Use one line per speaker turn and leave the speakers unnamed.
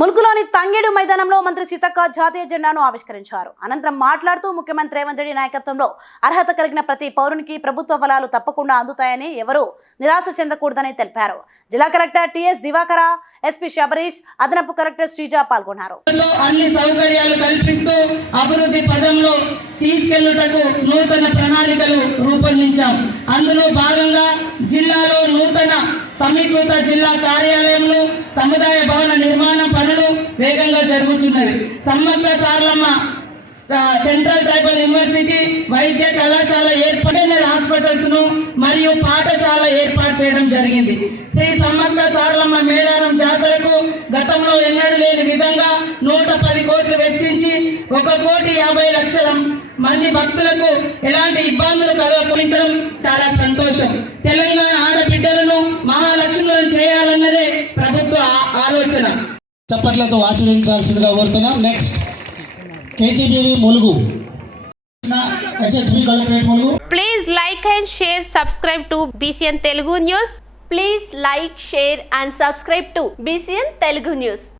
ములుగులోని తంగేడు మైదానంలో మంత్రి సీతక్క జాతీయ జెండాను ఆవిష్కరించారు. అనంతరం మాట్లాడుతూ ముఖ్యమంత్రి రేవంత్ రెడ్డి నాయకత్వంలో అర్హత కలిగిన ప్రతి పౌరునికి ప్రభుత్వ ఫలాలు తప్పకుండా అందుతాయని ఎవరూ నిరాశ చెందకూడదని తెలిపారు. జిల్లా collector TS Divakara SP Sabarish అదనపు కలెక్టర్ శ్రీజ పాల్గొన్నారు.
అన్ని సౌకర్యాలు కల్పిస్తూ అభివృద్ధి పదంలో తీసుకెళ్ళుటకు నూతన ప్రణాళికలు రూపొందించాం. అందులో భాగంగా జిల్లాలో నూతన సమీకృత జిల్లా కార్యాలయంలో సముదాయ భవన జరుగుతున్నది. Sammakka Sarlamma central tribal university వైద్య కళాశాల ఏర్పడిన హాస్పిటల్స్ను మరియు పాఠశాల ఏర్పాటు చేయడం జరిగింది. శ్రీ సమ్మక్క సారలమ్మ మేడారం జాతరకు గతంలో ఎన్నడూ లేని విధంగా నూట పది కోట్లు వెచ్చించి ఒక కోటి యాభై లక్షల మంది భక్తులకు ఎలాంటి ఇబ్బందులు కలగకుంచడం చాలా సంతోషం. తెలంగాణ ఆడబిడ్డలను మహాలక్ష్ములను చేయాలన్నదే ప్రభుత్వ ఆలోచన.
చప్పట్లతో ఆశీర్వదించాల్సిందిగా కోరుతున్నాం next KGBV Mulugu HHB collectorate Mulugu
Please like and share, subscribe to BCN Telugu News.
Please like, share and subscribe to BCN Telugu News.